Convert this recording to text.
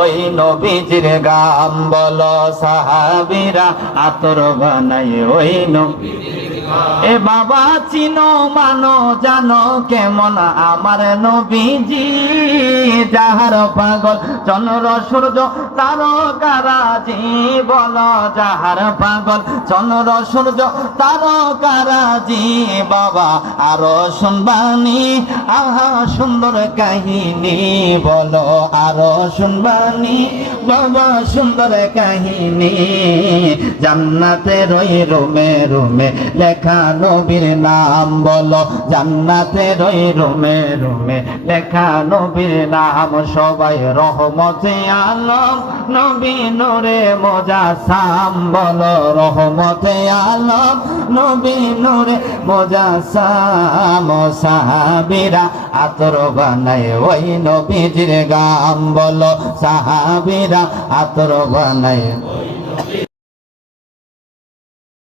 ওই নবীজির গাম বলো সাহাবীরা আতর বানায় ওই নবীজির গাম। এ বাবা চিনো মানো জানো কেমন আমার নবীজি, যাহার পাগল চন্দ্র সূর্য তারকারাজি, বলো যাহার পাগল চন্দ্র সূর্য তারকারাজি। বাবা আরো শুনবানি আহা সুন্দর কাহিনী, বলো আরো শুনবানি বাবা সুন্দর কাহিনী। জান্নাতের ওই রুমে রুমে লেখা নবীর নাম, বলো জান্নাতের ওই রুমে রুমে লেখা নবীর নাম। সবাই রহমতে আলম নবী নূরে মুজাসসাম, বলো রহমতে আলম নবী নূরে মুজাসসাম। সাহাবীরা আতর বানায় ওই নবীজির গাম, বলো সাহাবীরা আতর বানায়।